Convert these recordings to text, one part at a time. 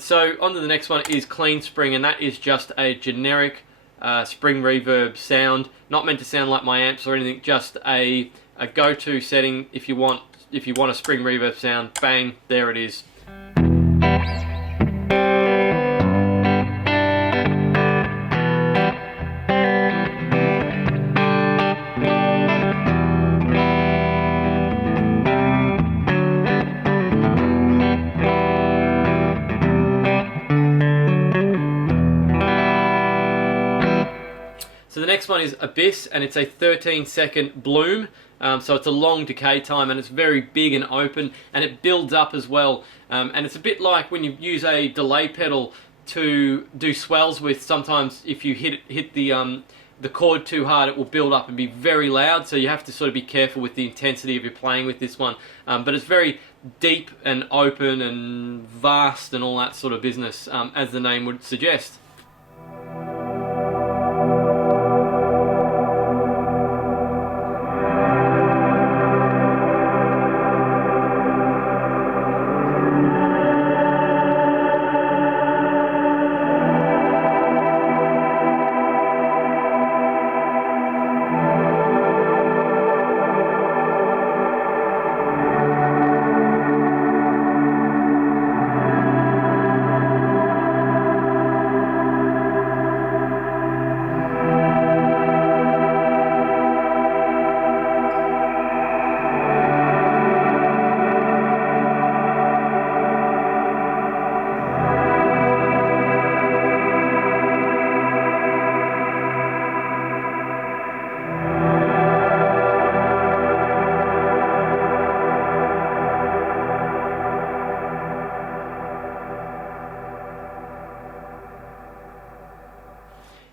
So on to the next one is Clean Spring, and that is just a generic spring reverb sound, not meant to sound like my amps or anything, just a go-to setting if you want a spring reverb sound. Bang, there it is. So the next one is Abyss, and it's a 13-second bloom. So it's a long decay time, and it's very big and open, and it builds up as well. And it's a bit like when you use a delay pedal to do swells with. Sometimes if you hit the chord too hard, it will build up and be very loud. So you have to sort of be careful with the intensity if you're playing with this one. But it's very deep and open and vast and all that sort of business, as the name would suggest.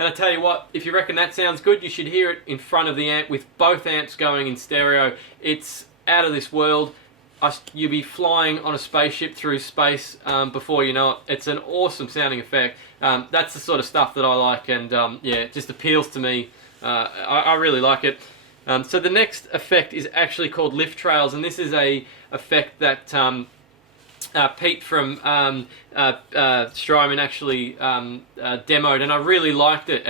And I tell you what, if you reckon that sounds good, you should hear it in front of the amp with both amps going in stereo. It's out of this world. You'll be flying on a spaceship through space before you know it. It's an awesome sounding effect. That's the sort of stuff that I like, and yeah, it just appeals to me. I really like it. So the next effect is actually called Lift Trails, and this is a effect that Pete from Strymon actually demoed, and I really liked it.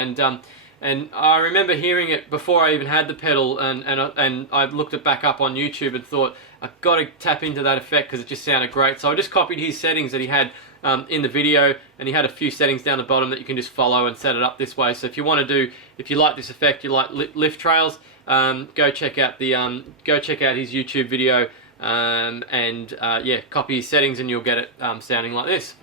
And I remember hearing it before I even had the pedal, and I looked it back up on YouTube and thought, I've got to tap into that effect because it just sounded great. So I just copied his settings that he had in the video, and he had a few settings down the bottom that you can just follow and set it up this way. So if you want to do, if you like this effect, you like lift trails, go check out his YouTube video. Yeah, copy his settings and you'll get it sounding like this.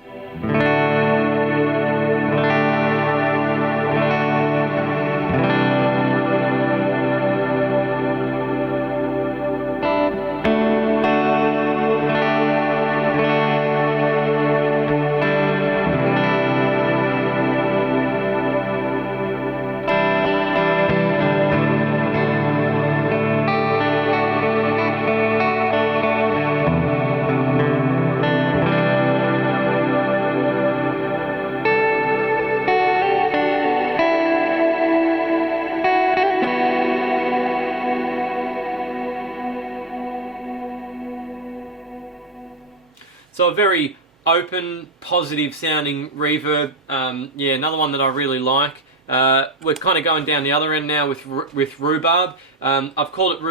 So a very open, positive sounding reverb. Yeah, another one that I really like. We're kind of going down the other end now with Rhubarb. I've called it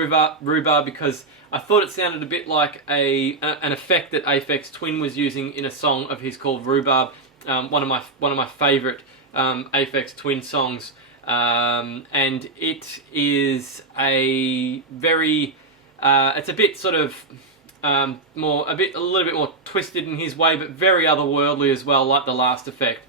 Rhubarb because I thought it sounded a bit like an effect that Aphex Twin was using in a song of his called Rhubarb. One of my favourite Aphex Twin songs, and it is a very it's a bit sort of a little bit more twisted in his way, but very otherworldly as well, like the last effect.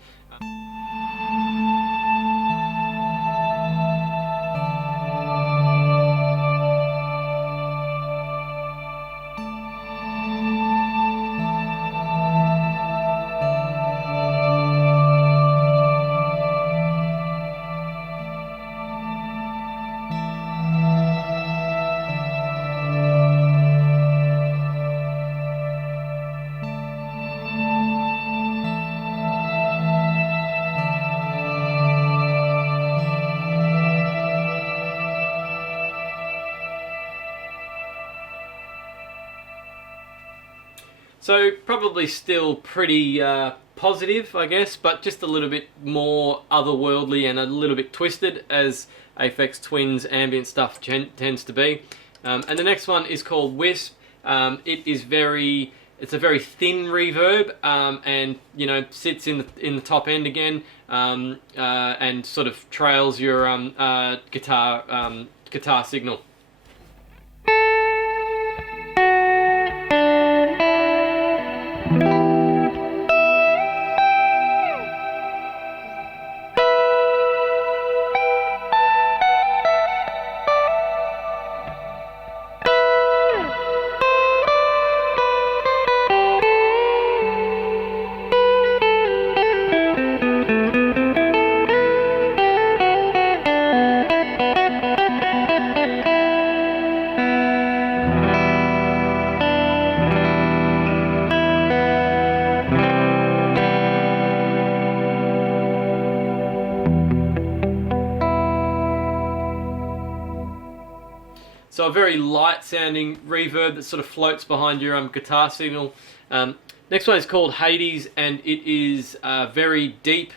So probably still pretty positive, I guess, but just a little bit more otherworldly and a little bit twisted, as Aphex Twin's ambient stuff tends to be. And the next one is called Wisp. It's a very thin reverb, and sits in the top end again, and sort of trails your guitar signal. So a very light sounding reverb that sort of floats behind your guitar signal. Next one is called Hades, and it is a very deep,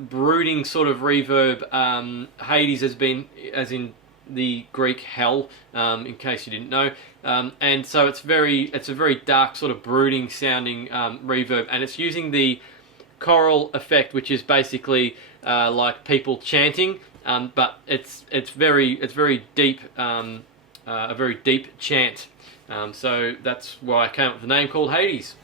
brooding sort of reverb. Hades has been, as in the Greek hell, in case you didn't know. And so it's a very dark sort of brooding sounding reverb, and it's using the choral effect, which is basically like people chanting. But it's very deep, a very deep chant. So that's why I came up with the name called Hades.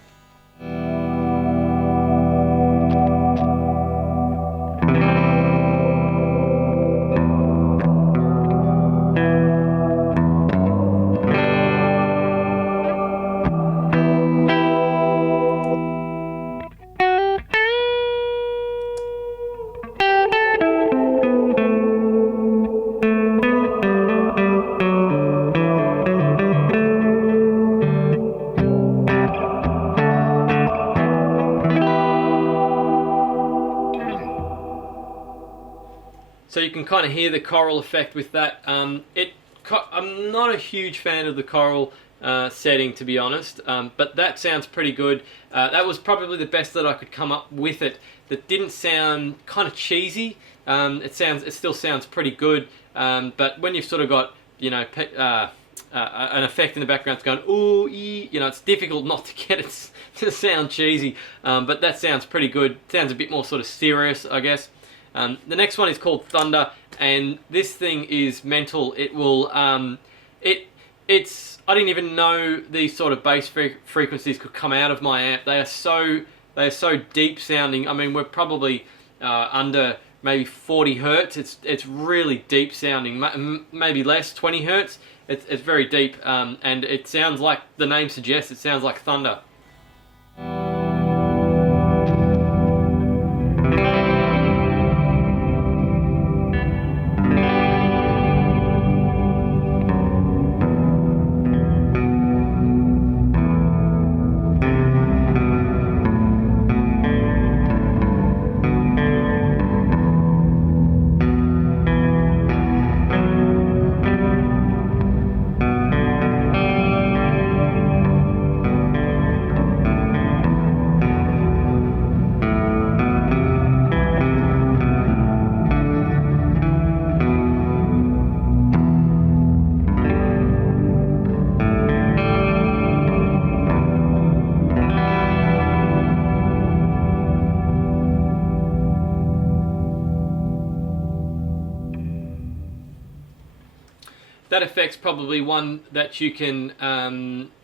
So you can kind of hear the choral effect with that. I'm not a huge fan of the choral setting, to be honest, but that sounds pretty good. That was probably the best that I could come up with it. That didn't sound kind of cheesy. It still sounds pretty good, but when you've sort of got an effect in the background that's going ooh ee, it's difficult not to get it to sound cheesy. But that sounds pretty good. Sounds a bit more sort of serious, I guess. The next one is called Thunder, and this thing is mental. It will, it's. I didn't even know these sort of bass frequencies could come out of my amp. They are so deep sounding. I mean, we're probably under maybe 40 hertz. It's really deep sounding. Maybe less, 20 hertz. It's very deep, and it sounds like the name suggests. It sounds like thunder. That effect's probably one that you can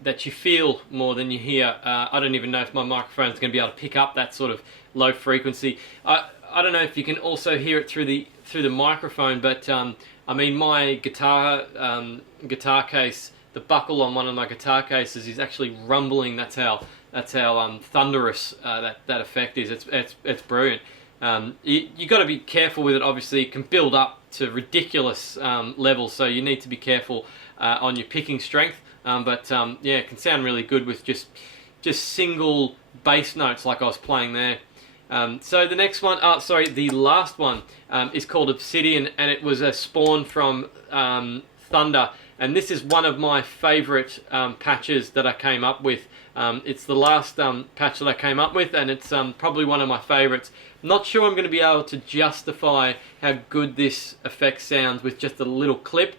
that you feel more than you hear. I don't even know if my microphone is going to be able to pick up that sort of low frequency. I don't know if you can also hear it through the microphone, but I mean, my guitar case, the buckle on one of my guitar cases is actually rumbling. That's how thunderous that effect is. It's brilliant. You got to be careful with it. Obviously, it can build up to ridiculous levels, so you need to be careful on your picking strength. But yeah, it can sound really good with just single bass notes like I was playing there. So the next one, the last one is called Obsidian, and it was a spawn from Thunder. And this is one of my favourite patches that I came up with. It's the last patch that I came up with, and it's probably one of my favourites. Not sure I'm going to be able to justify how good this effect sounds with just a little clip.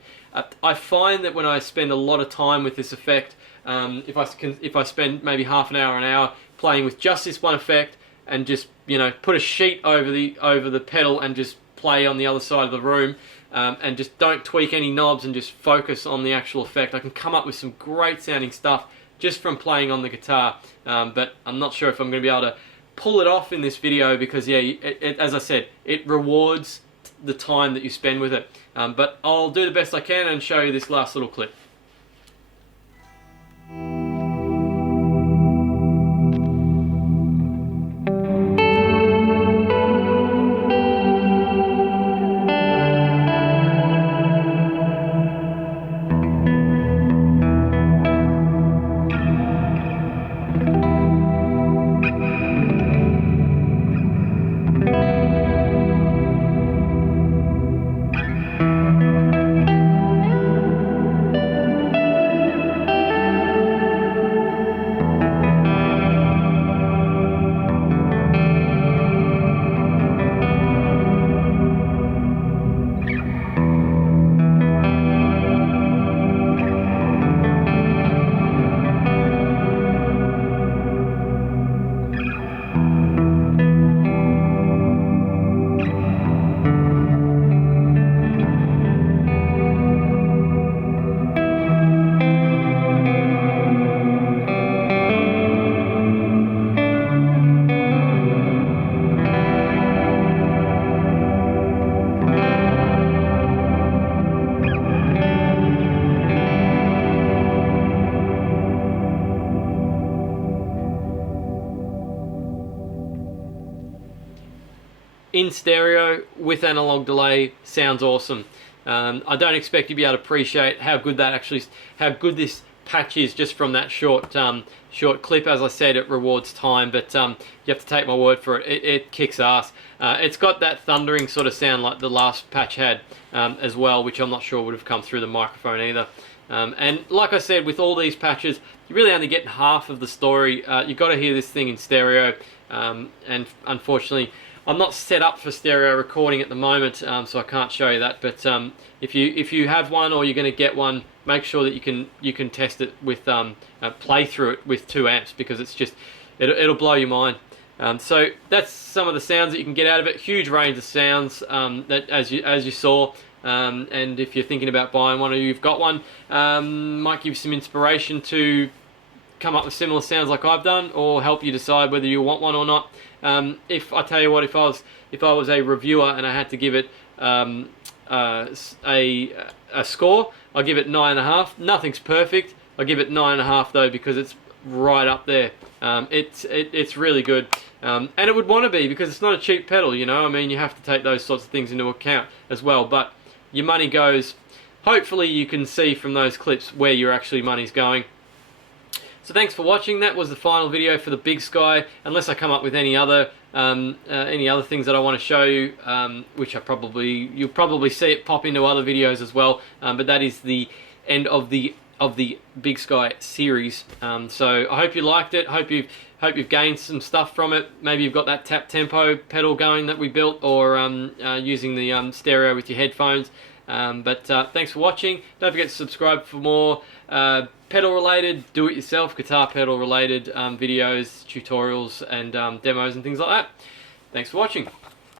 I find that when I spend a lot of time with this effect, if I spend maybe half an hour playing with just this one effect, and just, you know, put a sheet over the pedal and just play on the other side of the room, and just don't tweak any knobs and just focus on the actual effect, I can come up with some great sounding stuff just from playing on the guitar. But I'm not sure if I'm going to be able to pull it off in this video, because yeah, as I said, it rewards the time that you spend with it. But I'll do the best I can and show you this last little clip. In stereo with analog delay sounds awesome. I don't expect you to be able to appreciate how good this patch is just from that short clip. As I said, it rewards time, but you have to take my word for it. It kicks ass. It's got that thundering sort of sound like the last patch had as well, which I'm not sure would have come through the microphone either. And like I said, with all these patches, you really only get half of the story. You've got to hear this thing in stereo, and unfortunately, I'm not set up for stereo recording at the moment, so I can't show you that. But if you have one, or you're going to get one, make sure that you can test it with play through it with 2 amps, because it's just it'll blow your mind. So that's some of the sounds that you can get out of it. Huge range of sounds that as you saw. And if you're thinking about buying one, or you've got one, might give you some inspiration to come up with similar sounds like I've done, or help you decide whether you want one or not. If I tell you what, if I was a reviewer and I had to give it a score, I'll give it 9.5. Nothing's perfect. I'll give it 9.5 though, because it's right up there. It's really good, and it would want to be, because it's not a cheap pedal. You know, I mean, you have to take those sorts of things into account as well. But your money goes. Hopefully, you can see from those clips where your actually money's going. So thanks for watching. That was the final video for the Big Sky. Unless I come up with any other things that I want to show you, which you'll probably see it pop into other videos as well. But that is the end of the Big Sky series. So I hope you liked it. Hope you've gained some stuff from it. Maybe you've got that tap tempo pedal going that we built, or using the stereo with your headphones. But thanks for watching. Don't forget to subscribe for more pedal related, do-it-yourself, guitar pedal related videos, tutorials, and demos and things like that. Thanks for watching.